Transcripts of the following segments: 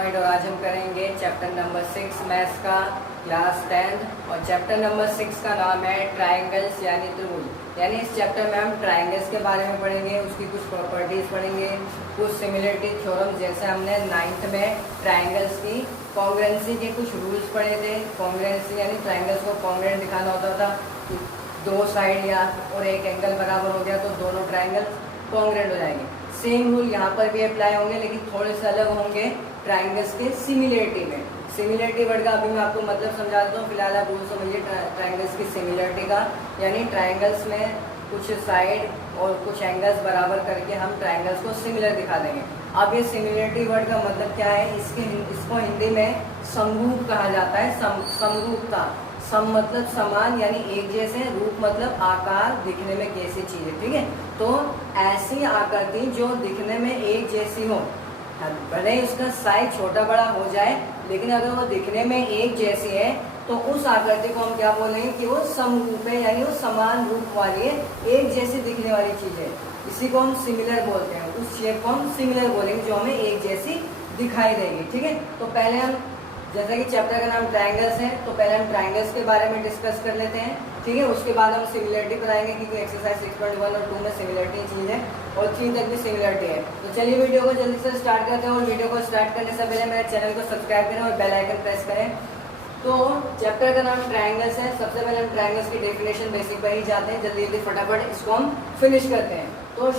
Point और आज हम करेंगे चैप्टर नंबर 6 मैथ्स का क्लास 10 और चैप्टर नंबर 6 का नाम है ट्रायंगल्स यानी त्रिभुज। यानी इस चैप्टर में हम ट्रायंगल्स के बारे में पढ़ेंगे, उसकी कुछ प्रॉपर्टीज़ पढ़ेंगे, कुछ सिमिलरिटी थ्योरम जैसे हमने 9th में ट्रायंगल्स की कॉन्ग्रुएंसी के कुछ रूल्स पढ़े थे। कॉन्ग्रुएंसी यानी ट्रायंगल्स को कॉन्ग्रुएंट दिखाना होता था कि दो साइड या और एक एंगल बराबर हो गया तो दोनों ट्रायंगल कॉन्ग्रुएंट हो जाएंगे। सेम रूल यहाँ पर भी अप्लाई होंगे लेकिन थोड़े से अलग होंगे ट्रायंगल्स के सिमिलरिटी में। सिमिलरिटी वर्ड का अभी मैं आपको मतलब समझा देता हूँ, फिलहाल आप रूल समझिए ट्रायंगल्स की सिमिलरिटी का। यानी ट्रायंगल्स में कुछ साइड और कुछ एंगल्स बराबर करके हम ट्रायंगल्स को सिमिलर दिखा देंगे। अब ये सिमिलरिटी वर्ड का मतलब क्या है, इसको हिंदी में समरूप कहा जाता है। समरूपता, सम मतलब समान यानी एक जैसे, रूप मतलब आकार, दिखने में कैसी चीज़ है, ठीक है। तो ऐसी आकृति जो दिखने में एक जैसी हो, भले ही उसका साइज छोटा बड़ा हो जाए लेकिन अगर वो दिखने में एक जैसी है तो उस आकृति को हम क्या बोलेंगे कि वो समरूप है, यानी वो समान रूप वाली है, एक जैसी दिखने वाली चीज़ है। इसी को हम सिमिलर बोलते हैं, उस शेप को हम सिमिलर बोलेंगे जो हमें एक जैसी दिखाई देगी, ठीक है। तो पहले हम, जैसा कि चैप्टर का नाम ट्रायंगल्स है तो पहले हम ट्रायंगल्स के बारे में डिस्कस कर लेते हैं, ठीक है। उसके बाद हम सिमिलरिटी कराएंगे क्योंकि एक्सरसाइज 6.1 और 2 में सिमिलरिटी चीज़ है और 3 तक भी सिमिलरिटी है। तो चलिए वीडियो को जल्दी से स्टार्ट करते हैं और वीडियो को स्टार्ट करने से पहले मेरे चैनल को सब्सक्राइब करें और बेल आइकन प्रेस करें। तो चैप्टर का नाम ट्रायंगल्स है। सबसे पहले हम ट्रायंगल्स की डेफिनेशन बेसिक पर ही जाते हैं, जल्दी जल्दी फटाफट इसको हम फिनिश करते हैं। तो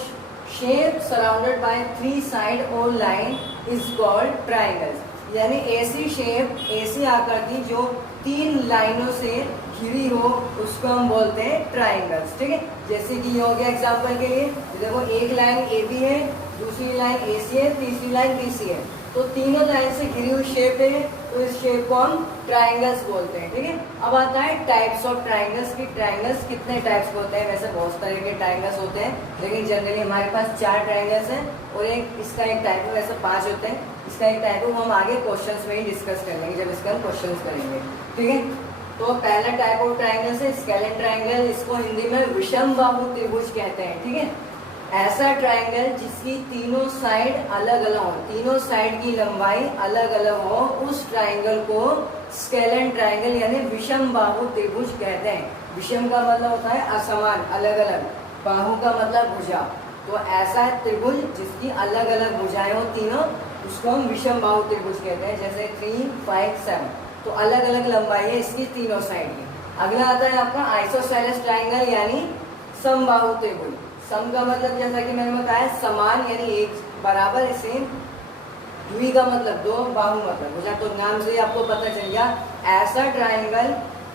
शेप सराउंडेड बाय 3 साइड और लाइन इज कॉल्ड ट्रायंगल्स। यानी ऐसी शेप, ऐसी आकृति जो 3 लाइनों से घिरी हो उसको हम बोलते हैं ट्रायंगल्स, ठीक है। जैसे कि ये हो गया एग्जांपल के लिए, देखो एक लाइन ए बी है, दूसरी लाइन ए सी है, तीसरी लाइन बी सी है, तो तीनों लाइन से घिरी हुई शेप है तो इस शेप को हम ट्रायंगल्स बोलते हैं, ठीक है। अब आता है टाइप्स ऑफ ट्रायंगल्स की ट्रायंगल्स कितने टाइप्स के होते हैं। वैसे बहुत तरह के ट्रायंगल्स होते हैं लेकिन जनरली हमारे पास 4 ट्रायंगल्स हैं और इसका एक टाइप है, वैसे 5 होते हैं। इसका एक टाइप है वो हम आगे क्वेश्चंस में ही डिस्कस कर लेंगे जब इसका हम क्वेश्चंस करेंगे, ठीक है। तो पहला टाइप ऑफ ट्रायंगल है स्केलेन ट्रायंगल, इसको हिंदी में विषम बाहु त्रिभुज कहते हैं, ठीक है। ऐसा ट्रायंगल जिसकी तीनों साइड अलग अलग हो, तीनों साइड की लंबाई अलग अलग हो, उस ट्रायंगल को स्केलेन ट्रायंगल यानी विषम बाहु त्रिभुज कहते हैं। विषम का मतलब होता है असमान, अलग अलग, बाहु का मतलब भुजा। तो ऐसा त्रिभुज जिसकी अलग अलग भुजाएं हो तीनों, उसको हम विषम बाहु त्रिभुज कहते हैं। जैसे 3, 5, 7, तो अलग अलग लंबाई है इसकी तीनों साइड की। अगला आता है आपका आइसोसेलेस ट्रायंगल यानी समबाहु त्रिभुज। सम का मतलब जैसा कि मैंने बताया समान यानी एक बराबर है, सेम। द्वि का मतलब दो, बाहु मतलब भुजा। तो नाम से ही आपको पता चल गया, ऐसा ट्रायंगल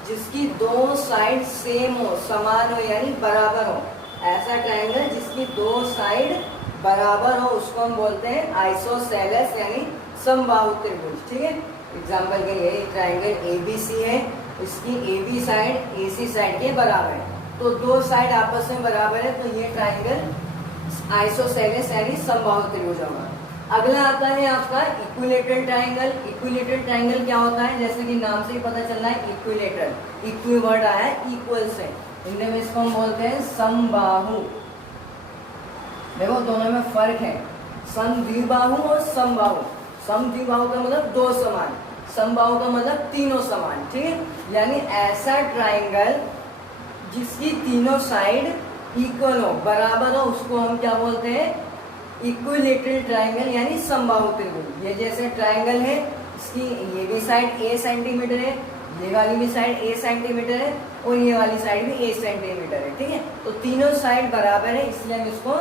जिसकी 2 साइड सेम हो, समान हो यानी बराबर हो, ऐसा ट्रायंगल जिसकी 2 साइड बराबर हो उसको हम बोलते हैं आइसोसेलेस यानी समबाहु त्रिभुज, ठीक है। एग्जाम्पल के लिए ट्रायंगल ABC है, इसकी AB साइड AC साइड के बराबर है, तो 2 साइड आपस में बराबर है तो ये ट्रायंगल आइसोसेलेस यानी समबाहु त्रिभुज होगा। अगला आता है आपका इक्विलेटरल ट्रायंगल। इक्विलेटरल ट्रायंगल क्या होता है, जैसे कि नाम से ही पता चल रहा है इक्विलेटरल, इक्वी वर्ड आया है इक्वल से, हिंदी में इसको हम बोलते हैं समबाहु। देखो दोनों में फर्क है, समद्विबाहु और समबाहु। समद्विबाहु का मतलब 2 समान, समबाहु का मतलब तीनों समान, ठीक है। यानी ऐसा ट्रायंगल जिसकी तीनों साइड इक्वल हो, बराबर हो, उसको हम क्या बोलते हैं इक्विलेटरल ट्रायंगल यानी समबाहु त्रिभुज। ये जैसे ट्रायंगल है, इसकी ये भी साइड a सेंटीमीटर है, ये वाली भी साइड a सेंटीमीटर है और ये वाली साइड भी a सेंटीमीटर है, ठीक है। तो तीनों साइड बराबर है इसलिए हम इसको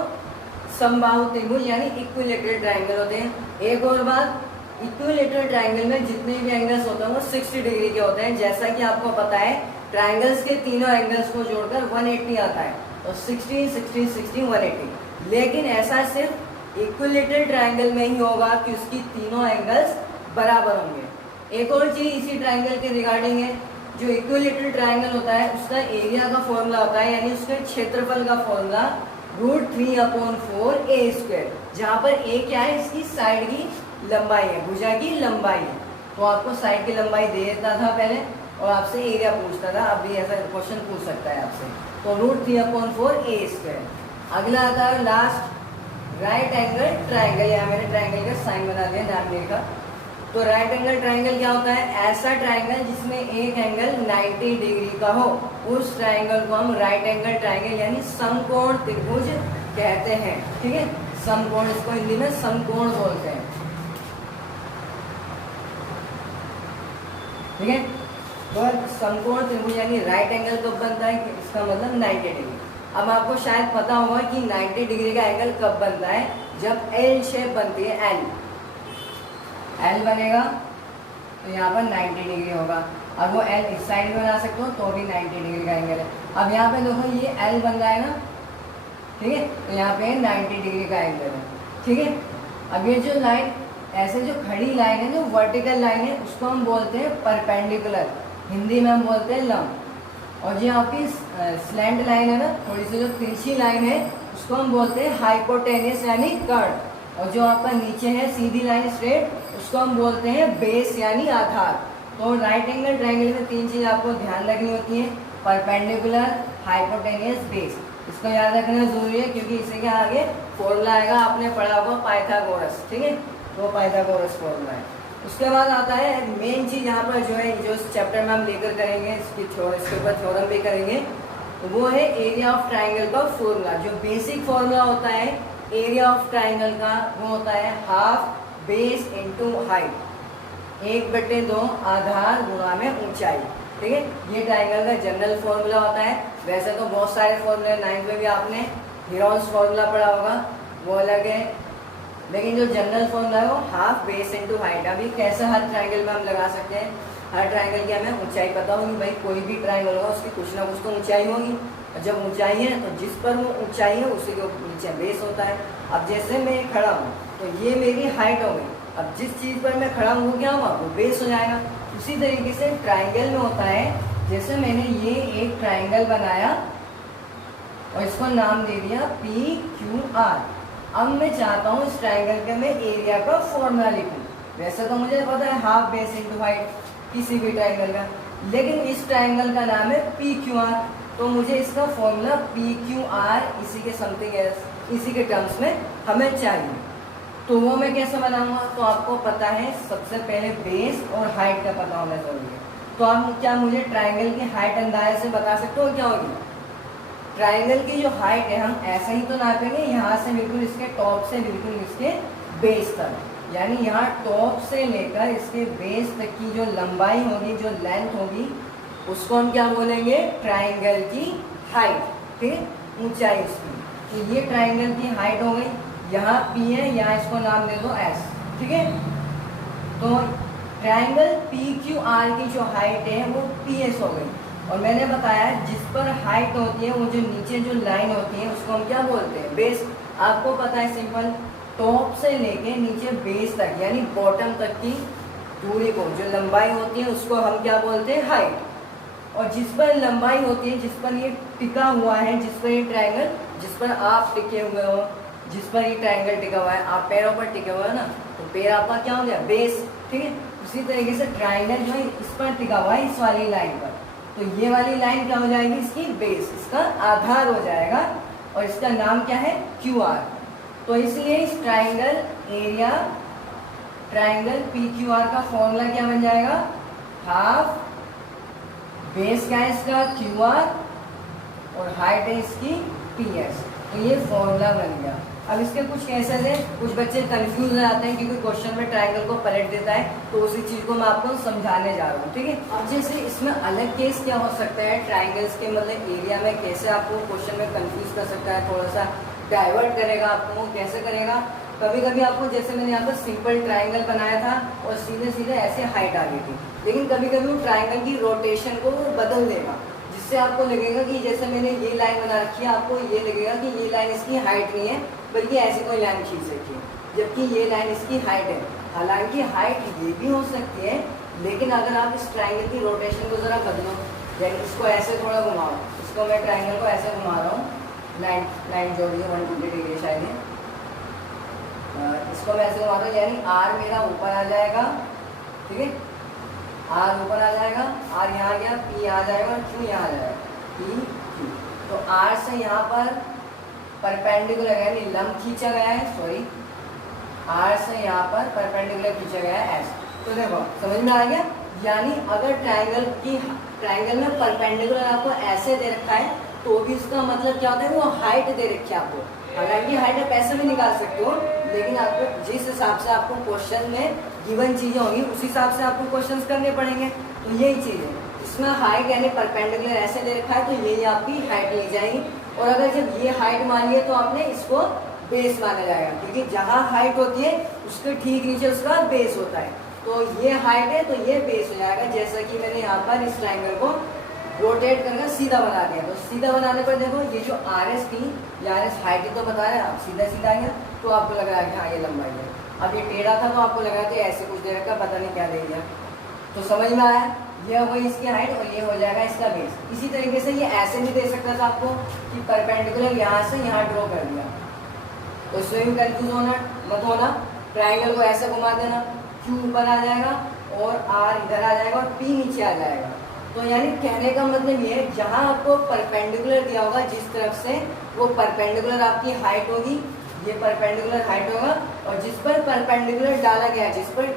समबाहु त्रिभुज यानी इक्विलेटरल ट्रायंगल होते हैं। एक और बात, इक्विलेटरल ट्रायंगल में जितने भी एंगल्स होते हैं वो 60 डिग्री के होते हैं। जैसा कि आपको पता है ट्रायंगल्स के तीनों एंगल्स को जोड़कर 180 आता है, तो 60, 60, 60, 180। लेकिन ऐसा सिर्फ इक्विलेटरल ट्रायंगल में ही होगा कि उसकी तीनों एंगल्स बराबर होंगे। एक और चीज इसी ट्रायंगल के रिगार्डिंग है, जो इक्विलेटरल ट्रायंगल होता है उसका एरिया का फॉर्मूला होता है यानी उसके क्षेत्रफल का फॉर्मूला √3/4a², जहाँ पर a क्या है, इसकी साइड की लंबाई है, भुजा की लंबाई है। तो आपको साइड की लंबाई दे देता था पहले और आपसे एरिया पूछता था, अब भी ऐसा क्वेश्चन पूछ सकता है आपसे। तो √3/4a²। अगला आता है लास्ट राइट एंगल ट्रायंगल। यहाँ मैंने ट्रायंगल का साइन बना दिया, नाम नहीं लिखा। तो राइट एंगल ट्राइंगल क्या होता है? ऐसा ट्राइंगल जिसमें एक एंगल 90 डिग्री का हो, उस ट्राइंगल को हम राइट एंगल ट्राइंगल यानी समकोण त्रिभुज कहते हैं। ठीक है, समकोण, इसको हिंदी में समकोण बोलते हैं। ठीक है, तो समकोण त्रिभुज यानी राइट एंगल कब बनता है? इसका मतलब 90 डिग्री। अब आपको शायद पता होगा कि 90 डिग्री का एंगल कब बनता है? जब एल शेप बनती है, एल बनेगा तो यहाँ पर 90 डिग्री होगा। अब वो एल इस साइड में बना सकते हो तो भी 90 डिग्री का एंगल है। अब यहाँ पे देखो ये एल बन रहा है ना, ठीक है, तो यहाँ पे 90 डिग्री का एंगल है। ठीक है, अब ये जो लाइन ऐसे जो खड़ी लाइन है, जो वर्टिकल लाइन है, उसको हम बोलते हैं परपेंडिकुलर, हिंदी में हम बोलते हैं लंब। और जो आपकी स्लैंट लाइन है ना, थोड़ी सी जो तिरछी लाइन है, उसको हम बोलते हैं हाइपोटेनियस यानी कर्व। और जो आपका नीचे है सीधी लाइन स्ट्रेट, उसको हम बोलते हैं बेस यानी आधार। तो राइट एंगल ट्राइंगल में तीन चीज़ आपको ध्यान रखनी होती है, परपेंडिकुलर, हाइपोटेनियस, बेस। इसको याद रखना जरूरी है क्योंकि इसे क्या आगे फॉर्मूला आएगा, आपने पढ़ा होगा पाइथागोरस। ठीक है, तो पाइथागोरस फॉर्मूला है। उसके बाद आता है मेन चीज़ यहाँ पर जो है, जो इस चैप्टर में हम लेकर करेंगे, इसके ऊपर थ्योरम भी करेंगे, तो वो है एरिया ऑफ ट्राइंगल का फॉर्मूला। जो बेसिक फॉर्मूला होता है एरिया ऑफ ट्राइंगल का, वो होता है हाफ बेस इंटू हाइट, 1/2 आधार गुणा में ऊंचाई। ठीक है, ये ट्राइंगल का जनरल फॉर्मूला होता है। वैसे तो बहुत सारे फॉर्मूले 9th में भी आपने हीरोन्स फॉर्मूला पढ़ा होगा, वो अलग है, लेकिन जो जनरल फॉर्मूला है वो हाफ बेस इंटू हाइट। अभी कैसे हर ट्राइंगल में हम लगा सकते हैं? हर ट्राइंगल की हमें ऊंचाई पता होगी, भाई कोई भी ट्राइंगल होगा उसकी कुछ ना कुछ तो ऊंचाई होगी, और जब ऊंचाई है तो जिस पर वो ऊंचाई है उसी के नीचे बेस होता है। अब जैसे मैं खड़ा हूँ तो ये मेरी हाइट हो गई, अब जिस चीज़ पर मैं खड़ा हूँ क्या होगा? वो बेस हो जाएगा। उसी तरीके से ट्राइंगल में होता है, जैसे मैंने ये एक ट्राइंगल बनाया और इसको नाम दे दिया PQR। अब मैं चाहता हूँ इस ट्राइंगल के मैं एरिया का फॉर्मूला लिखूँ। वैसे तो मुझे पता है हाफ बेस इंटू हाइट किसी भी ट्राइंगल का, लेकिन इस ट्राइंगल का नाम है PQR, तो मुझे इसका फॉर्मूला PQR इसी के समथिंग इसी के टर्म्स में हमें चाहिए। तो वो मैं कैसे बनाऊंगा? तो आपको पता है सबसे पहले बेस और हाइट का पता होना जरूरी है। तो आप क्या मुझे ट्राइंगल की हाइट अंदाजे से बता सकते हो क्या होगी? ट्राइंगल की जो हाइट है हम ऐसे ही तो नापेंगे, यहाँ से बिल्कुल इसके टॉप से बिल्कुल इसके बेस तक, यानी यहाँ टॉप से लेकर इसके बेस तक की जो लंबाई होगी, जो लेंथ होगी, उसको हम क्या बोलेंगे? ट्राइंगल की हाइट। ठीक है, ऊंचाई उसकी। तो ये ट्राइंगल की हाइट हो गई, यहाँ P है, यहाँ इसको नाम दे दो S। ठीक है, तो ट्राइंगल PQR की जो हाइट है वो PS हो गई। और मैंने बताया जिस पर हाइट होती है, वो जो नीचे जो लाइन होती है उसको हम क्या बोलते हैं? बेस। आपको पता है सिंपल, टॉप से लेके नीचे बेस तक यानी बॉटम तक की दूरी को, जो लंबाई होती है उसको हम क्या बोलते हैं? हाइट। और जिस पर लंबाई होती है, जिस पर ये टिका हुआ है, जिस पर ये ट्राइंगल, जिस पर आप टिके हुए हो, जिस पर ये ट्राइंगल टिका हुआ है, आप पैरों पर टिके हुए हो ना, तो पैर आपका क्या हो गया? बेस। ठीक है, उसी तरीके से ट्राइंगल जो है इस पर टिका हुआ है, इस वाली लाइन पर, तो ये वाली लाइन क्या हो जाएगी? इसकी बेस, इसका आधार हो जाएगा, और इसका नाम क्या है? QR। तो इसलिए इस ट्राइंगल एरिया, ट्राइंगल PQR का फॉर्मूला क्या बन जाएगा? हाफ बेस क्या है इसका? QR, और हाइट है इसकी PS। तो ये फॉर्मूला बन गया। अब इसके कुछ केसेस हैं, कुछ बच्चे कंफ्यूज हो जाते हैं क्योंकि क्वेश्चन में ट्राइंगल को पलट देता है, तो उसी चीज़ को मैं आपको समझाने जा रहा हूँ। ठीक है, अब जैसे इसमें अलग केस क्या हो सकता है ट्राइंगल्स के मतलब एरिया में, कैसे आपको क्वेश्चन में कंफ्यूज कर सकता है, थोड़ा सा डाइवर्ट करेगा आपको। कैसे करेगा? कभी कभी आपको, जैसे मैंने यहाँ पर सिंपल ट्राइंगल बनाया था और सीधे सीधे ऐसे हाइट आ गई थी, लेकिन कभी कभी वो ट्राइंगल की रोटेशन को बदल देगा, जिससे आपको लगेगा कि जैसे मैंने ये लाइन बना रखी है, आपको ये लगेगा कि ये लाइन इसकी हाइट नहीं है, बल्कि ऐसी कोई लाइन खींच रखी है, जबकि ये लाइन इसकी हाइट है। हालांकि हाइट ये भी हो सकती है, लेकिन अगर आप इस ट्राइंगल की रोटेशन को ज़रा बदलो, यानी इसको ऐसे थोड़ा घुमाओ, इसको मैं ट्राइंगल को ऐसे घुमा रहा हूँ, लाइन जोड़िए 120 डिग्री शायद है, इसको मैं ऐसे घुमा रहा हूँ, यानी R मेरा ऊपर आ जाएगा। ठीक है, R ऊपर आ जाएगा, R यहाँ गया, P आ जाएगा और Q यहाँ आ जाएगा, P Q। तो R से यहाँ पर परपेंडिकुलर यानी लंब खींचा गया है, सॉरी, R से यहाँ पर परपेंडिकुलर खींचा गया है S। तो देखो समझ में आ गया। यानी अगर ट्रायंगल में परपेंडिकुलर आपको ऐसे दे रखा है तो भी इसका मतलब क्या होता है, वो हाइट दे रखी है आपको। हालांकि हाइट आप ऐसे भी निकाल सकते हो, लेकिन आपको जिस हिसाब से आपको क्वेश्चन में गिवन चीजें होंगी उस हिसाब से आपको क्वेश्चंस करने पड़ेंगे। तो यही चीज है, इसमें हाइट यानी परपेंडिकुलर ऐसे दे रखा है तो यही आपकी हाइट ली जाएगी। और अगर जब ये हाइट मानिए तो आपने इसको बेस माना जाएगा, क्योंकि जहाँ हाइट होती है उसके ठीक नीचे उसका बेस होता है। तो ये हाइट है तो ये बेस हो जाएगा। जैसा कि मैंने यहाँ पर इस ट्रायंगल को रोटेट करके सीधा बना दिया, तो सीधा बनाने पर देखो ये जो RS थी, ये RS हाइट ही तो बताया, आप सीधा सीधा गया तो आपको लग रहा है कि हाँ ये लंबाई है। अब ये टेढ़ा था तो आपको लग रहा है ऐसे कुछ दे रखा, पता नहीं क्या दे दिया। तो समझ में आया, ये हो गई इसकी हाइट और ये हो जाएगा इसका बेस। इसी तरीके से ये ऐसे भी दे सकता था आपको कि परपेंडिकुलर यहाँ से यहाँ ड्रॉ कर दिया, तो इसमें भी कंफ्यूज होना मत होना। ट्रायंगल को ऐसे घुमा देना, Q ऊपर आ जाएगा और R इधर आ जाएगा और P नीचे आ जाएगा। तो यानी कहने का मतलब ये है, जहाँ आपको परपेंडिकुलर दिया होगा जिस तरफ से, वो परपेंडिकुलर आपकी हाइट होगी, ये परपेंडिकुलर हाइट होगा। और जिस पर परपेंडिकुलर डाला गया,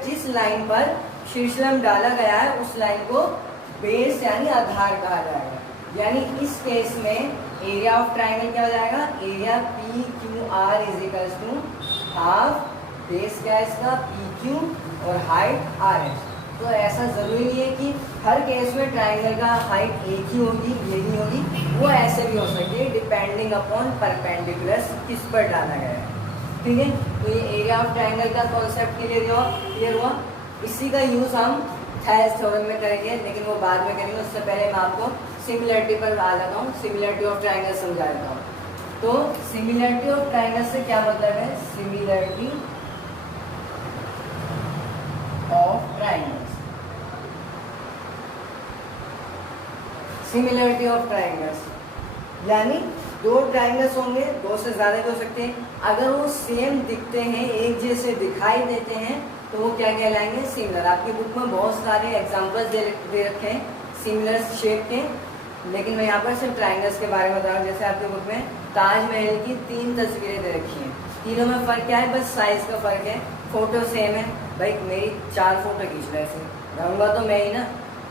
जिस लाइन पर शीर्षलंब डाला गया है उस लाइन को बेस यानी आधार कहा जाएगा। यानी इस केस में एरिया ऑफ ट्रायंगल क्या हो जाएगा, area PQR is equals to half base क्या है इसका PQ और हाइट RS। तो ऐसा जरूरी नहीं है कि हर केस में ट्रायंगल का हाइट एक ही होगी, यही होगी, वो ऐसे भी हो सकती है डिपेंडिंग अपॉन परपेंडिकुलर किस पर डाला गया है। ठीक है, तो ये एरिया ऑफ ट्रायंगल का कॉन्सेप्ट क्लियर हुआ। इसी का यूज हम थेल्स थ्योरम में करेंगे, लेकिन वो बाद में करेंगे। उससे पहले मैं आपको सिमिलरिटी पर आ जाता हूँ, सिमिलरिटी ऑफ ट्रायंगल समझा देता हूँ। तो सिमिलरिटी ऑफ ट्रायंगल से क्या मतलब है, similarity of triangles, similarity of triangles यानी दो ट्रायंगल्स होंगे, दो से ज़्यादा भी हो सकते हैं, अगर वो सेम दिखते हैं, एक जैसे दिखाई देते हैं, तो वो क्या कहलाएंगे, सिमिलर। आपकी बुक में बहुत सारे एग्जांपल्स दे रखे हैं सिमिलर शेप के, लेकिन मैं यहाँ पर सिर्फ ट्रायंगल्स के बारे में बता रहा हूँ। जैसे आपकी बुक में ताजमहल की 3 तस्वीरें दे रखी हैं, तीनों में फ़र्क क्या है, बस साइज़ का फ़र्क है, फ़ोटो सेम है। भाई मेरी 4 फोटो खींच रहे ऐसे, रहूँगा तो मैं ही ना।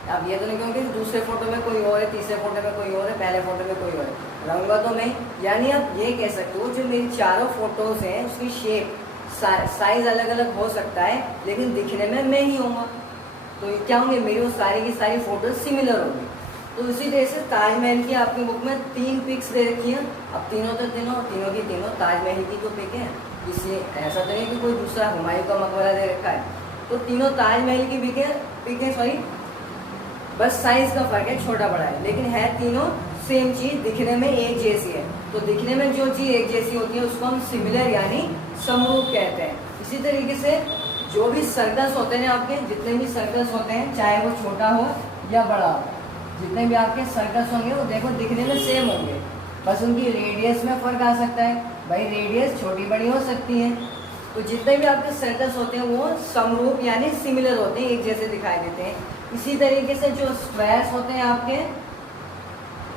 अब ये तो नहीं कहूँगी दूसरे फोटो में कोई और है, तीसरे फोटो में कोई और है, पहले फोटो में कोई और है, रहूँगा तो मैं। यानी आप ये कह सकते हो जो मेरी चारों फोटोज़ हैं उसकी शेप साइज अलग अलग हो सकता है, लेकिन दिखने में मैं ही होऊंगा। तो क्या होंगे, मेरी वो सारी की सारी फोटोज सिमिलर होंगी। तो उसी तरह से ताजमहल की आपकी बुक में 3 पिक्स दे रखी हैं। अब तीनों की तीनों ताजमहल की तो पिक है, इसी ऐसा तो नहीं कि कोई दूसरा हुमायूं का मकबरा दे रखा है। तो तीनों ताजमहल की पिक है सॉरी, बस साइज का फर्क है, छोटा बड़ा है, लेकिन है तीनों सेम चीज, दिखने में एक जैसी है। तो दिखने में जो चीज एक जैसी होती है उसको हम सिमिलर यानी समरूप कहते हैं। इसी तरीके से जो भी सर्कल्स होते हैं आपके, जितने भी सर्कल्स होते हैं, चाहे वो छोटा हो या बड़ा हो, जितने भी आपके सर्कल्स होंगे वो देखो दिखने में सेम होंगे, बस उनकी रेडियस में फर्क आ सकता है। भाई रेडियस छोटी बड़ी हो सकती है। तो जितने भी आपके सर्कल्स होते हैं वो समरूप यानी सिमिलर होते हैं, एक जैसे दिखाई देते हैं। इसी तरीके से जो स्क्वायर्स होते हैं आपके,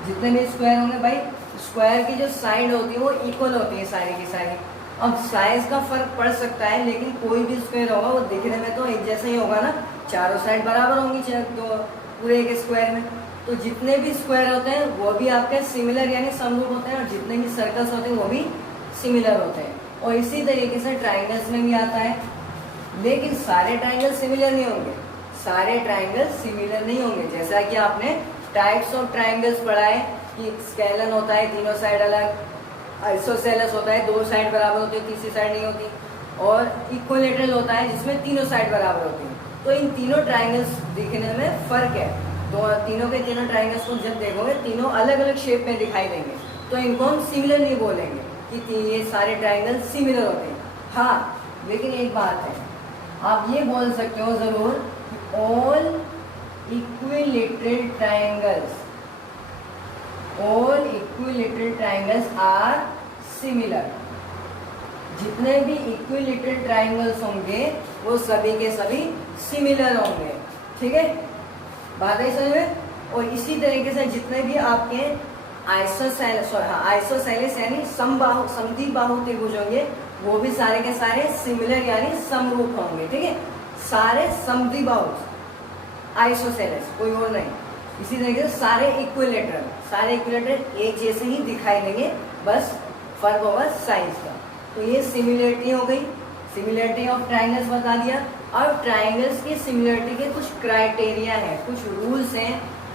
जितने भी स्क्वायर होंगे भाई, स्क्वायर की जो साइड होती है वो इक्वल होती है सारी की सारी। अब साइज का फर्क पड़ सकता है, लेकिन कोई भी स्क्वायर होगा वो दिखने में तो एक जैसा ही होगा ना, चारों साइड बराबर होंगी तो पूरे एक स्क्वायर में। तो जितने भी स्क्वायर होते हैं वो भी आपके सिमिलर यानी समरूप होते हैं, और जितने भी सर्कल्स होते हैं वो भी सिमिलर होते हैं। और इसी तरीके से ट्राइंगल्स में भी आता है, लेकिन सारे ट्राइंगल सिमिलर नहीं होंगे, सारे ट्राइंगल सिमिलर नहीं होंगे। जैसा कि आपने टाइप्स ऑफ ट्राइंगल्स पढ़ा है कि स्केलन होता है, तीनों साइड अलग, आइसोसेलेस होता है, 2 साइड बराबर होती है, तीसरी साइड नहीं होती, और इक्विलेटरल होता है जिसमें तीनों साइड बराबर होती हैं। तो इन तीनों ट्राइंगल्स दिखने में फर्क है। तो तीनों के तीनों ट्राइंगल्स को जब देखोगे तीनों अलग अलग शेप में दिखाई देंगे, तो इनको हम सिमिलर नहीं बोलेंगे कि ये सारे ट्राइंगल सिमिलर होते हैं। हाँ, लेकिन एक बात है, आप ये बोल सकते हो जरूर कि all equilateral triangles are similar. जितने भी इक्विलेटरल ट्राइंगल्स होंगे वो सभी के सभी सिमिलर होंगे। ठीक है, बात है समझ में। और इसी तरीके से जितने भी आपके आइसोसेलेस यानी समद्विबाहु त्रिभुज होंगे वो भी सारे के सारे सिमिलर यानी समरूप होंगे। ठीक है, सारे समद्विबाहुज आइसोसेलेस, कोई और नहीं। इसी तरीके से सारे इक्विलेटरल एक जैसे ही दिखाई देंगे, बस फर्क होगा साइज का। तो ये सिमिलरिटी हो गई, सिमिलरिटी ऑफ ट्राइंगल्स बता दिया। अब ट्राइंगल्स की सिमिलरिटी के कुछ क्राइटेरिया हैं, कुछ रूल्स हैं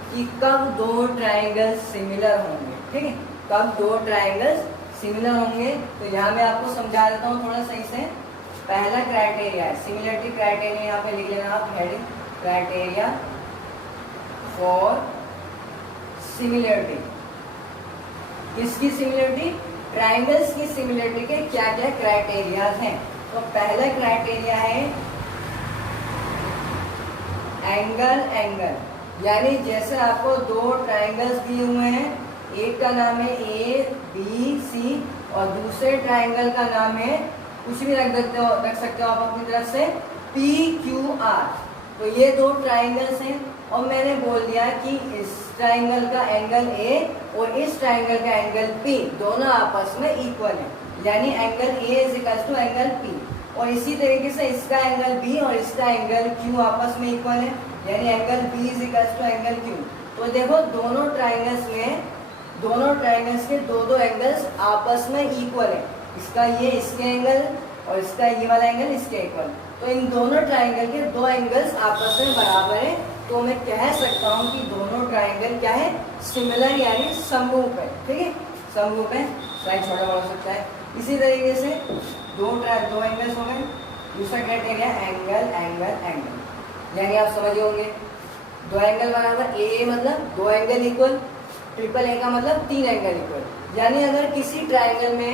कि कब दो ट्राइंगल्स सिमिलर होंगे। ठीक है, कब दो ट्राइंगल्स सिमिलर होंगे, तो यहाँ मैं आपको समझा देता हूँ थोड़ा सही से। पहला क्राइटेरिया है सिमिलरिटी क्राइटेरिया, यहाँ पे लिख लेना आप हेडिंग, क्राइटेरिया फॉर सिमिलरिटी। किसकी सिमिलरिटी? ट्राइंगल्स की सिमिलरिटी के क्या क्या क्राइटेरिया हैं। तो पहला क्राइटेरिया है एंगल, यानी जैसे आपको दो ट्राइंगल्स दिए हुए हैं, एक का नाम है ए बी सी और दूसरे ट्राइंगल का नाम है, कुछ भी रख सकते हो आप अपनी तरफ से, पी क्यू आर। तो ये दो ट्राइंगल्स हैं और मैंने बोल दिया कि इस ट्राइंगल का एंगल ए और इस ट्राइंगल का एंगल पी दोनों आपस में इक्वल है, यानी angle A is equal to angle P. और इसी तरीके से इसका एंगल बी और इसका एंगल क्यू आपस में इक्वल है, यानी angle B is equal to angle Q. तो देखो दोनों ट्राइंगल्स के दो एंगल्स आपस में इक्वल है, इसका ये इसके एंगल और इसका ये वाला एंगल इसके इक्वल। तो इन दोनों ट्राइंगल के दो एंगल्स आपस में बराबर है, तो मैं कह सकता हूँ कि दोनों ट्राइंगल क्या है? सिमिलर, यानी समरूप है। ठीक है, समरूप है। साइज छोटा बड़ा हो सकता है। इसी तरीके से दो एंगल्स हो गए। दूसरा क्राइटेरिया एंगल, यानी आप समझ होंगे दो एंगल बराबर, ए मतलब दो एंगल इक्वल, ट्रिपल ए का मतलब तीन एंगल इक्वल। यानी अगर किसी ट्राइंगल में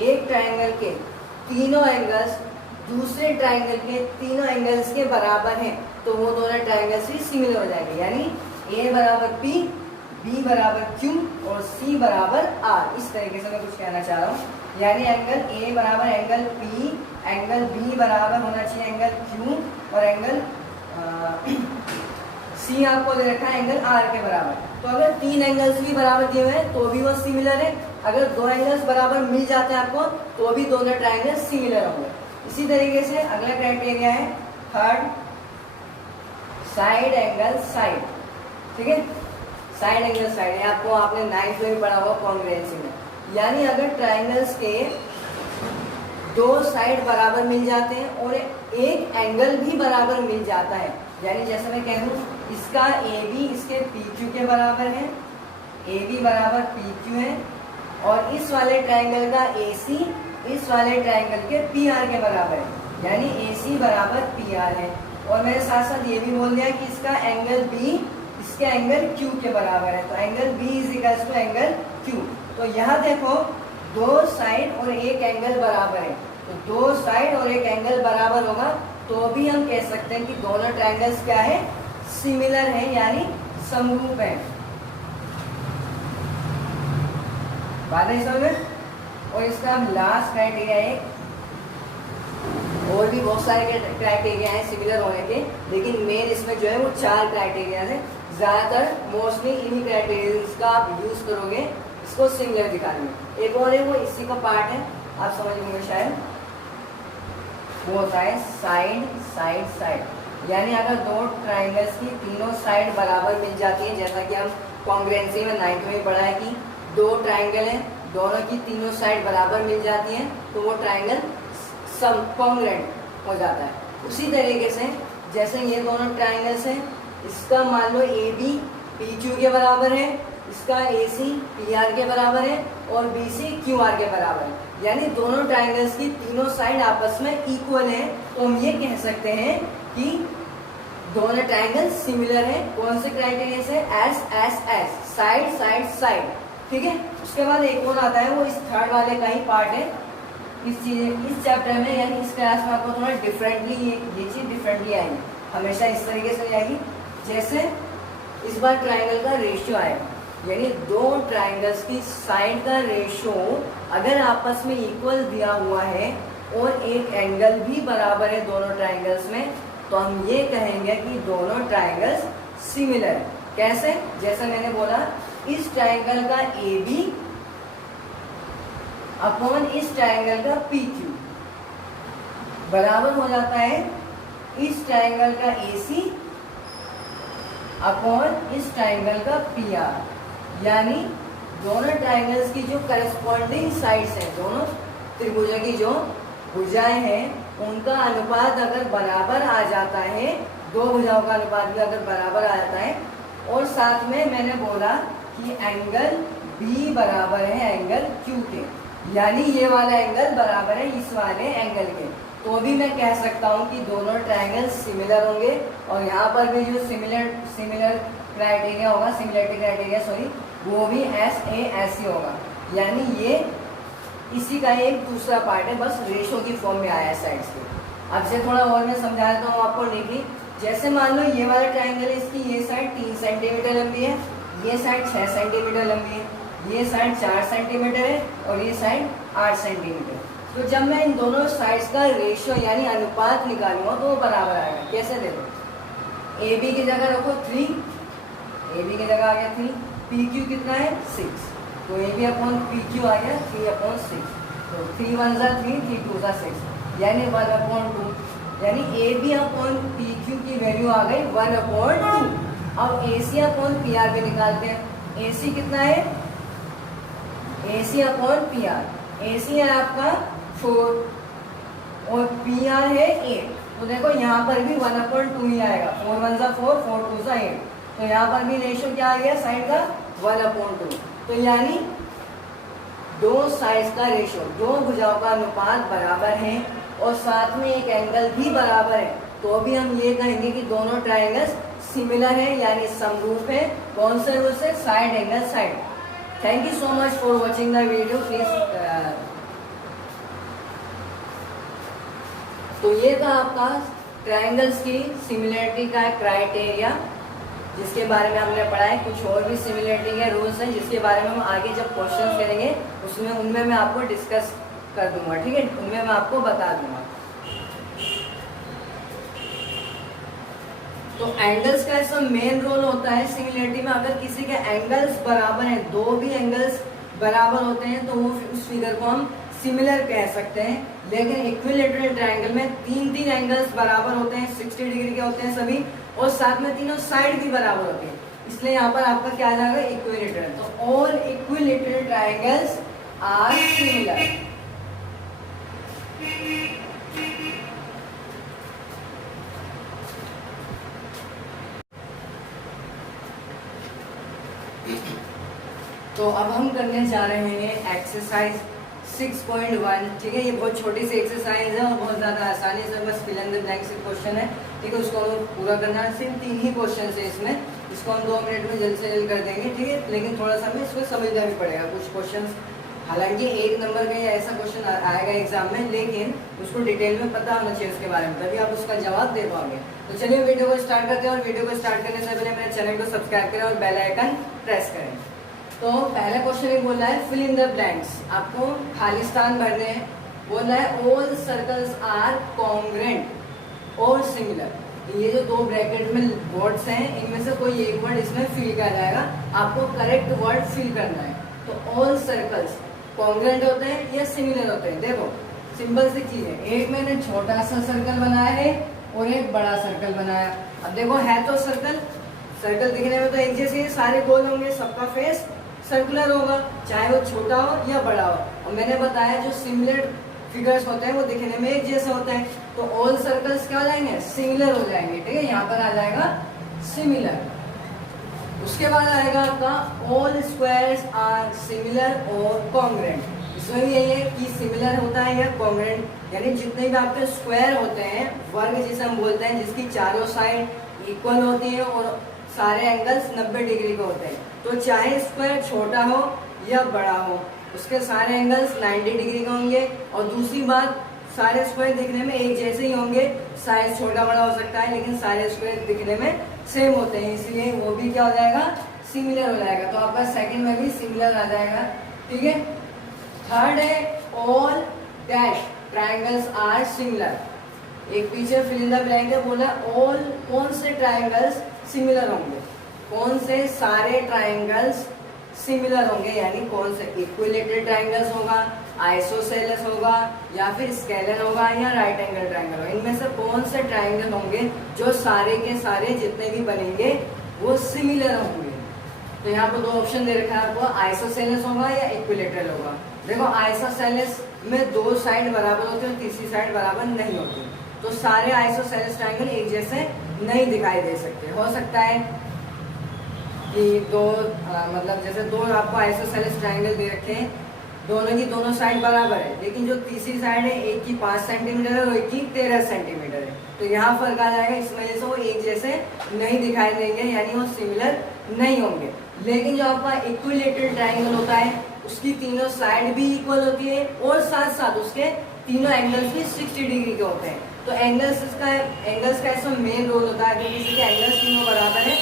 एक ट्राइंगल के तीनों एंगल्स दूसरे ट्राइंगल के तीनों एंगल्स के बराबर हैं, तो वो दोनों ट्राइंगल्स ही सिमिलर हो जाएंगे, यानी ए बराबर पी, बी बराबर क्यू और सी बराबर आर। इस तरीके से मैं कुछ कहना चाह रहा हूँ, यानी एंगल ए बराबर एंगल पी, एंगल बी बराबर होना चाहिए एंगल क्यू और एंगल सी आपको दे रखा है एंगल आर के बराबर। तो अगर तीन एंगल्स भी बराबर दिए हुए हैं तो भी वो सिमिलर है, अगर दो एंगल्स बराबर मिल जाते हैं आपको तो भी दोनों ट्राइंगल्स सिमिलर होंगे। इसी तरीके से अगला क्राइटेरिया है थर्ड, साइड एंगल साइड। ठीक है, साइड एंगल साइड आपको आपने 9th में भी पढ़ा होगा कॉन्ग्रुएंसी में, यानी अगर ट्राइंगल्स के दो साइड बराबर मिल जाते हैं और एक एंगल भी बराबर मिल जाता है, यानी जैसे मैं कह दूँ इसका ए बी इसके पी क्यू के बराबर है, ए बी बराबर पी क्यू है, और इस वाले ट्राइंगल का ए सी इस वाले ट्राइंगल के पी आर के बराबर है, यानी ए सी बराबर पी आर है। और मैंने साथ साथ ये भी बोल दिया कि इसका एंगल बी इसके एंगल क्यू के बराबर है, तो angle B is equal to angle Q. तो यहाँ देखो दो साइड और एक एंगल बराबर है, तो दो साइड और एक एंगल बराबर होगा तो भी हम कह सकते हैं कि दोनों ट्राइंगल्स क्या है? सिमिलर है, यानी समरूप है। बात है समझ में? और इसका लास्ट क्राइटेरिया है, और भी बहुत सारे क्राइटेरिया हैं सिमिलर होने के, लेकिन मेन इसमें जो है वो 4 क्राइटेरिया है। ज़्यादातर मोस्टली इन्हीं क्राइटेरिया का आप यूज़ करोगे इसको सिमिलर दिखाने में। एक और है वो इसी का पार्ट है, आप समझ होंगे शायद, वो होता है साइड साइड साइड, यानी अगर दो ट्राइंगल्स की तीनों साइड बराबर मिल जाती है, जैसा कि हम कॉन्ग्रुएंसी में 9th में पढ़ा है कि दो ट्राइंगल हैं दोनों की तीनों साइड बराबर मिल जाती हैं तो वो ट्राइंगल कॉन्ग्रुएंट हो जाता है। उसी तरीके से जैसे ये दोनों ट्राइंगल्स हैं, इसका मान लो ए बी पी क्यू के बराबर है, इसका ए सी पी आर के बराबर है और बी सी क्यू आर के बराबर है, यानी दोनों ट्राइंगल्स की तीनों साइड आपस में इक्वल है, तो हम ये कह सकते हैं कि दोनों ट्राइंगल सिमिलर है। कौन से क्राइटेरिया से? S S S, side side side. ठीक है, उसके बाद एक और आता है, वो इस थर्ड वाले का ही पार्ट है इस चैप्टर में, यानी इस क्लास में आपको थोड़ा डिफरेंटली ये चीज़ डिफरेंटली आएगी, हमेशा इस तरीके से आएगी। जैसे इस बार ट्राइंगल का रेशियो आएगा, यानी दो ट्राइंगल्स की साइड का रेशियो अगर आपस में इक्वल दिया हुआ है और एक एंगल भी बराबर है दोनों ट्राइंगल्स में, तो हम ये कहेंगे कि दोनों ट्राइंगल्स सिमिलर है। कैसे? जैसे मैंने बोला इस ट्राइंगल का ए बी अपॉन इस ट्राइंगल का पी क्यू बराबर हो जाता है इस ट्राइंगल का AC अपॉन इस ट्राइंगल का PR, यानी दोनों ट्राइंगल्स की जो करस्पॉन्डिंग साइड्स हैं, दोनों त्रिभुज की जो भुजाएं हैं, उनका अनुपात अगर बराबर आ जाता है, दो भुजाओं का अनुपात भी अगर बराबर आ जाता है, और साथ में मैंने बोला कि एंगल B बराबर है एंगल Q के, यानी ये वाला एंगल बराबर है इस वाले एंगल के, तो भी मैं कह सकता हूँ कि दोनों ट्राइंगल सिमिलर होंगे। और यहाँ पर भी जो सिमिलर क्राइटेरिया होगा, सिमिलरिटी क्राइटेरिया सॉरी, वो भी SASC होगा, यानी ये इसी का एक दूसरा पार्ट है, बस रेशो की फॉर्म में आया है साइड्स के। अब से थोड़ा और मैं समझा देता हूँ आपको नीटली। जैसे मान लो ये वाला ट्राइंगल है, इसकी ये साइड 3 सेंटीमीटर लंबी है, ये साइड 6 सेंटीमीटर लंबी है, ये साइड 4 सेंटीमीटर है और ये साइड 8 सेंटीमीटर। तो जब मैं इन दोनों साइड्स का रेशियो यानी अनुपात निकालूंगा तो वो बराबर आएगा। कैसे देखो, AB की जगह रखो 3, AB की जगह आ गया 3, PQ कितना है 6, तो AB अपॉन PQ आ गया 3/6, तो 3 1 जा 3, 3 2 जा 6, यानी 1/2, यानी AB अपॉन PQ की वैल्यू आ गई 1/2। अब AC अपॉन PR भी निकालते हैं। AC कितना है, AC अपॉन PR, AC है आपका 4 और PR है 8, तो देखो यहाँ पर भी 1/2 ही आएगा, 4 1 जा 4, 4 2 जा 8, तो यहाँ पर भी रेशियो क्या आ गया साइड का 1/2। तो यानी दो साइड्स का रेशियो, दो भुजाओं का अनुपात बराबर है और साथ में एक एंगल भी बराबर है, तो भी हम ये कहेंगे कि दोनों ट्राइंगल्स सिमिलर है यानी समरूप है। कौन से रूल से, side angle side. Thank you so much for watching the video please. तो ये था आपका ट्राइंगल्स की सिमिलरिटी का क्राइटेरिया, जिसके बारे में हमने पढ़ा है। कुछ और भी सिमिलरिटी के रूल्स हैं जिसके बारे में हम आगे जब क्वेश्चंस करेंगे उसमें उनमें मैं आपको डिस्कस कर दूंगा, ठीक है, उनमें मैं आपको बता दूंगा। तो एंगल्स का ऐसा मेन रोल होता है सिमिलरिटी में। अगर किसी के एंगल्स बराबर हैं, दो भी एंगल्स बराबर होते हैं, तो वो उस फिगर को हम सिमिलर कह सकते हैं। लेकिन इक्विलैटरल ट्रायंगल में 3 एंगल्स बराबर होते हैं, 60 डिग्री के होते हैं सभी, और साथ में तीनों साइड भी बराबर होती है, इसलिए यहाँ पर आपका क्या आ जाएगा, इक्विलैटरल। तो all equilateral triangles are similar. तो अब हम करने जा रहे हैं एक्सरसाइज 6.1, ठीक है। ये बहुत छोटी सी एक्सरसाइज है और बहुत ज़्यादा आसानी से बस फिल इन द ब्लैंक से क्वेश्चन है, ठीक है। उसको हम पूरा करना है, सिर्फ 3 ही क्वेश्चन है इसमें, इसको हम 2 मिनट में जल्द से जल्द कर देंगे, ठीक है। लेकिन थोड़ा सा हमें इसको समझना भी पड़ेगा कुछ क्वेश्चन, हालांकि 1 नंबर का या ऐसा क्वेश्चन आएगा एग्जाम में, लेकिन उसको डिटेल में पता होना चाहिए उसके बारे में, तभी आप उसका जवाब दे पाओगे। तो चलिए वीडियो को स्टार्ट करते हैं, और वीडियो को स्टार्ट करने से पहले मेरे चैनल को सब्सक्राइब करें और बेल आइकन प्रेस करें। तो पहला क्वेश्चन ये बोल रहा है फिल इन द ब्लैंक्स, आपको खाली स्थान भरने हैं। बोल रहा है ऑल सर्कल्स आर कॉन्ग्रेंट और सिमिलर। ये जो 2 ब्रैकेट में वर्ड्स हैं, इनमें से कोई एक वर्ड इसमें फिल किया जाएगा, आपको करेक्ट वर्ड फिल करना है। तो ऑल सर्कल्स कॉन्ग्रेंट होते हैं या सिमिलर होते हैं, देखो सिंपल सी चीज है। एक मैंने छोटा सा सर्कल बनाया है और एक बड़ा सर्कल बनाया। अब देखो है तो सर्कल दिखने में तो एक जैसे सारे गोल होंगे, सबका फेस सर्कुलर होगा, चाहे वो छोटा हो या बड़ा हो। और मैंने बताया जो सिमिलर फिगर्स होते हैं वो दिखने में एक जैसे होते हैं, तो ऑल सर्कल्स क्या हो जाएंगे, सिमिलर हो जाएंगे, ठीक है। यहाँ पर आ जाएगा सिमिलर। उसके बाद आएगा आपका ऑल स्क्वायर्स आर सिमिलर और कॉन्ग्रेंट। इसमें भी यही है कि सिमिलर होता है या कॉन्ग्रेंट, यानी जितने भी आपके स्क्वायर होते हैं, वर्ग जिसे हम बोलते हैं, जिसकी चारों साइड इक्वल होती है और सारे एंगल्स 90 डिग्री के होते हैं, तो चाहे स्क्वायर छोटा हो या बड़ा हो, उसके सारे एंगल्स 90 डिग्री के होंगे। और दूसरी बात, सारे स्क्वायर दिखने में एक जैसे ही होंगे, साइज छोटा बड़ा हो सकता है लेकिन सारे स्क्वायर दिखने में सेम होते हैं, इसलिए वो भी क्या हो जाएगा, सिमिलर हो जाएगा। तो आपका सेकंड में भी सिमिलर आ जाएगा, ठीक है। थर्ड है all dash triangles are similar. एक पीछे फिल इन द ब्लैंक है, बोला ऑल कौन से ट्रायंगल्स सिमिलर होंगे, कौन से सारे ट्रायंगल्स सिमिलर होंगे, यानी कौन से इक्विलैटरल ट्रायंगल्स होगा, आइसोसेलेस होगा या फिर स्केलन होगा या राइट एंगल ट्रायंगल होगा। इनमें से कौन से ट्रायंगल होंगे जो सारे के सारे जितने भी बनेंगे वो सिमिलर होंगे। तो यहाँ पर दो ऑप्शन दे रखा है आपको, आइसोसेलेस होगा या इक्विलेटरल होगा। देखो आइसोसेलेस में दो साइड बराबर होते हैं और तीसरी साइड बराबर नहीं होती, तो सारे आइसोसेलेस ट्रायंगल एक जैसे नहीं दिखाई दे सकते। हो सकता है कि दो मतलब जैसे दो आपको आइसोसेलेस ट्रायंगल दे रखे हैं, दोनों की दोनों साइड बराबर है, लेकिन जो तीसरी साइड है एक की 5 सेंटीमीटर है और एक की 13 सेंटीमीटर है, तो यहाँ फर्क आ जाएगा। इस वजह से वो एक जैसे नहीं दिखाई देंगे, यानी वो सिमिलर नहीं होंगे। लेकिन जो आपका इक्विलेटरल ट्रायंगल होता है उसकी तीनों साइड भी इक्वल होती है और साथ साथ उसके तीनों एंगल्स भी 60 डिग्री के होते हैं। तो एंगल्स का इसमें मेन रोल होता है, क्योंकि किसी के एंगल्स तीनों बराबर है।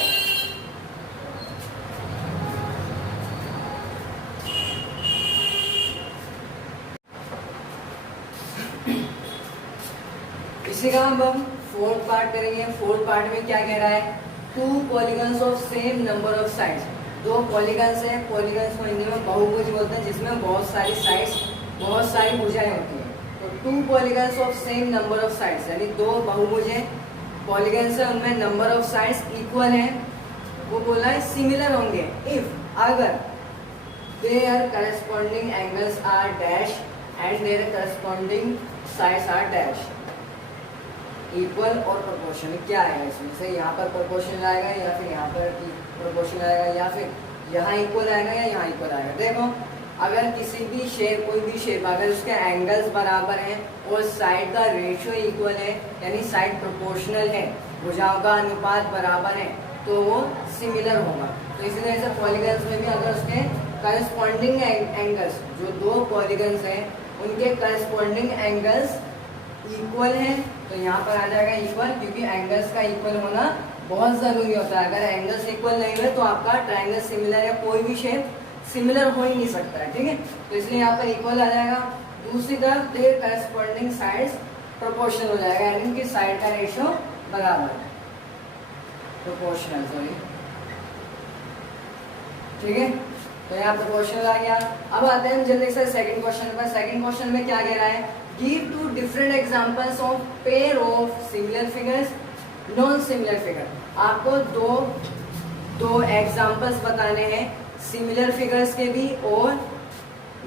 इसी का हम फोर्थ पार्ट करेंगे। फोर्थ पार्ट में क्या कह रहा है, 2 polygons of same number of sides. दो पॉलीगन्स है, पॉलीगन्स को हिंदी में बहुभुज बोलते हैं, जिसमें बहुत सारी साइड्स, बहुत सारी भुजाएं होती हैं। तो 2 polygons of same number of sides, यानी दो बहुभुज है, पॉलीगन्स है, उनमें नंबर ऑफ साइड्स इक्वल है, वो बोला है सिमिलर होंगे इफ अगर their corresponding angles are dash and their corresponding sides are dash. Equal और प्रोपोर्शनल क्या आएगा इसमें से, यहाँ पर प्रोपोर्शनल आएगा या फिर यहाँ पर प्रोपोर्शनल आएगा या फिर यहाँ इक्वल आएगा या यहाँ इक्वल आएगा। देखो अगर किसी भी शेप, कोई भी शेप अगर उसके एंगल्स बराबर हैं और साइड का रेशियो इक्वल है, यानी साइड प्रोपोर्शनल है, भुजाओं का अनुपात बराबर है, तो वो सिमिलर होगा। तो इसी तरह से पॉलीगन्स में भी अगर उसके करस्पॉन्डिंग एंगल्स, जो दो पॉलीगन्स हैं उनके करस्पॉन्डिंग एंगल्स इक्वल है, तो यहाँ पर आ जाएगा इक्वल, क्योंकि एंगल्स का इक्वल होना बहुत जरूरी होता है। अगर एंगल्स इक्वल नहीं हुए तो आपका ट्रायंगल सिमिलर या कोई भी शेप सिमिलर हो ही नहीं सकता है, ठीक है। तो इसलिए यहाँ पर इक्वल आ जाएगा। दूसरी तरफ देयर करस्पॉन्डिंग साइड्स प्रोपोर्शनल हो जाएगा, यानी उनकी साइड का रेशियो बराबर है, प्रोपोर्शनल, सॉरी, ठीक है। तो यहाँ प्रोपोर्शनल आ गया। अब आते हैं जल्दी से सेकंड क्वेश्चन पर। सेकंड क्वेश्चन में क्या कह रहा है, give 2 different examples of pair of similar figures non similar figure. आपको दो एग्जांपल्स बताने हैं, सिमिलर फिगर्स के भी और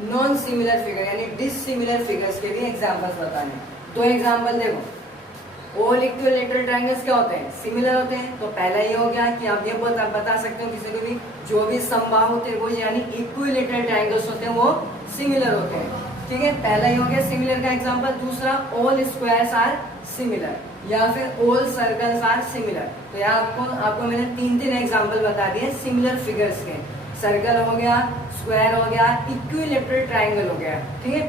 नॉन सिमिलर फिगर यानी डिससिमिलर फिगर्स के भी एग्जांपल्स बताने हैं। दो एग्जांपल देखो। ऑल इक्विलेटरल ट्रायंगल्स क्या होते हैं, सिमिलर होते हैं। तो पहला ये हो गया कि आप ये बता सकते हो किसी को भी, जो भी समबाहु त्रिभुज यानी इक्विलेटरल ट्रायंगल्स होते हैं वो सिमिलर होते हैं, ठीक है। पहला ये हो गया सिमिलर का एग्जांपल। दूसरा ऑल स्क्वायर्स आर सिमिलर या फिर ऑल सर्कल्स आर सिमिलर। तो यहाँ आपको मैंने तीन एग्जांपल बता दिए सिमिलर फिगर्स के। सर्कल हो गया, स्क्वायर हो गया, इक्विलेटरल ट्रायंगल हो गया, ठीक है।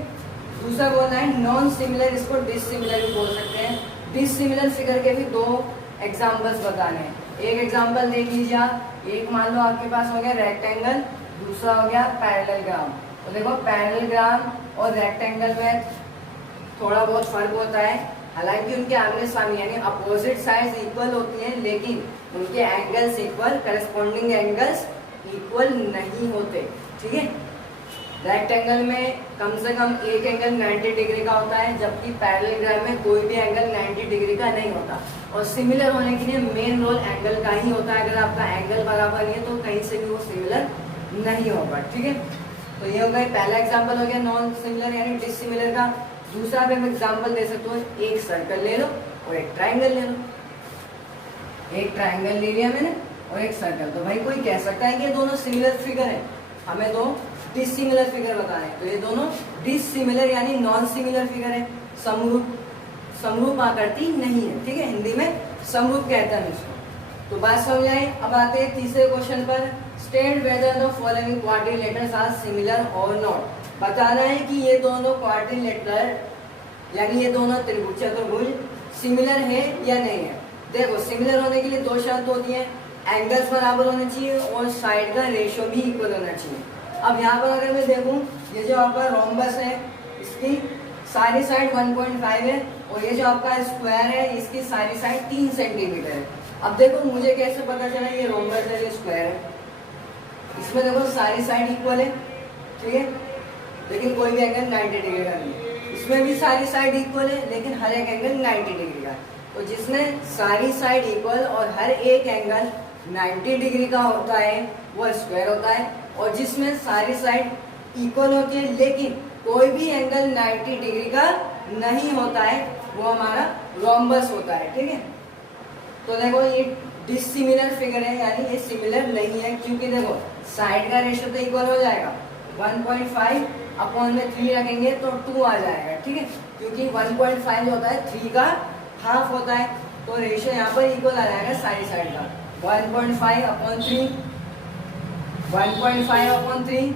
दूसरा बोलना है नॉन सिमिलर, इसको डिससिमिलर भी बोल सकते हैं। डिससिमिलर फिगर के भी दो एग्जांपल्स बताने हैं। एक एग्जांपल देख लीजिए आप, एक मान लो आपके पास हो गया रेक्टेंगल, दूसरा हो गया पैरेललोग्राम। तो देखो पैरेललोग्राम और रेक्टेंगल में थोड़ा बहुत फर्क होता है, हालांकि उनके आमने सामने यानी अपोजिट साइड्स इक्वल होती हैं, लेकिन उनके angles equal, corresponding angles equal नहीं होते, ठीक है। रेक्टेंगल में कम से कम एक एंगल 90 डिग्री का होता है, जबकि पैरेललोग्राम में कोई भी एंगल 90 डिग्री का नहीं होता। और सिमिलर होने के लिए मेन रोल एंगल का ही होता है। अगर आपका एंगल बराबर नहीं है तो कहीं से भी वो सिमिलर नहीं होगा, ठीक है। तो ये हो गया पहला एग्जाम्पल हो गया नॉन सिमिलर यानी डिससिमिलर का। दूसरा भी हम एग्जाम्पल दे सकते हो, एक सर्कल ले लो और एक ट्राइंगल ले लो। एक ट्राइंगल ले लिया मैंने और एक सर्कल, तो भाई कोई कह सकता है कि ये दोनों सिमिलर फिगर है, हमें दो डिससिमिलर फिगर बताने हैं। तो ये दोनों डिससिमिलर यानी नॉन सिमिलर फिगर है, समरूप आकृति नहीं है, ठीक है। हिंदी में समरूप कहते हैं इसको। तो बात समझ आए। अब आते हैं तीसरे क्वेश्चन पर। State whether the following quadrilaterals are similar और नॉट। बताना है कि ये दोनों क्वाड्रिलेटरल यानी ये दोनों त्रिभुज चतुर्भुज सिमिलर है या नहीं है। देखो सिमिलर होने के लिए दो शर्त होती है, एंगल्स बराबर होने चाहिए और साइड का रेशियो भी इक्वल होना चाहिए। अब यहाँ पर अगर मैं देखूँ, ये जो आपका रोम्बस है इसकी सारी साइड 1.5 है और ये जो आपका स्क्वायर है इसकी सारी साइड 3 सेंटीमीटर है। अब देखो मुझे कैसे पता चला ये रोम्बस है ये स्क्वायर है। इसमें देखो सारी साइड इक्वल है, ठीक है। लेकिन कोई भी एंगल 90 डिग्री का नहीं है। इसमें भी सारी साइड इक्वल है लेकिन हर एक एंगल 90 डिग्री का है। तो जिसमें सारी साइड इक्वल और हर एक एंगल 90 डिग्री का होता है वो स्क्वायर होता है, और जिसमें सारी साइड इक्वल होती है लेकिन कोई भी एंगल 90 डिग्री का नहीं होता है वो हमारा रोम्बस होता है। ठीक है, तो देखो ये डिसिमिलर फिगर है, यानी ये सिमिलर नहीं है, क्योंकि देखो साइड का रेशियो तो इक्वल हो जाएगा, 1.5 अपॉन में 3 रखेंगे तो 2 आ जाएगा। ठीक है, क्योंकि 1.5 जो होता है 3 का हाफ होता है, तो रेशियो यहाँ पर इक्वल आ जाएगा सारी साइड का, 1.5 अपॉन 3, 1.5 अपॉन 3,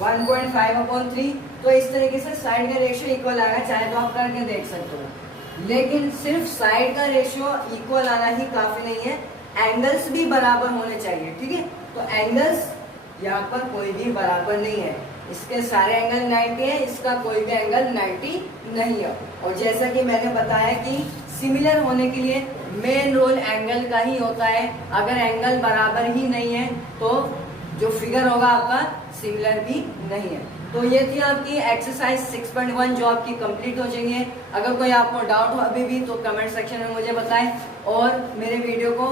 1.5 अपॉन 3। तो इस तरीके से साइड का रेशियो इक्वल आएगा, चाहे तो आप करके देख सकते हो। लेकिन सिर्फ साइड का रेशियो इक्वल आना ही काफी नहीं है, एंगल्स भी बराबर होने चाहिए। ठीक है, तो एंगल्स यहाँ पर कोई भी बराबर नहीं है, इसके सारे एंगल 90 है, इसका कोई भी एंगल 90 नहीं है। और जैसा कि मैंने बताया कि सिमिलर होने के लिए मेन रोल एंगल का ही होता है, अगर एंगल बराबर ही नहीं है तो जो फिगर होगा आपका सिमिलर भी नहीं है। तो ये थी आपकी एक्सरसाइज 6.1 जो आपकी कंप्लीट हो जाएंगे। अगर कोई आपको डाउट हो अभी भी तो कमेंट सेक्शन में मुझे बताएं, और मेरे वीडियो को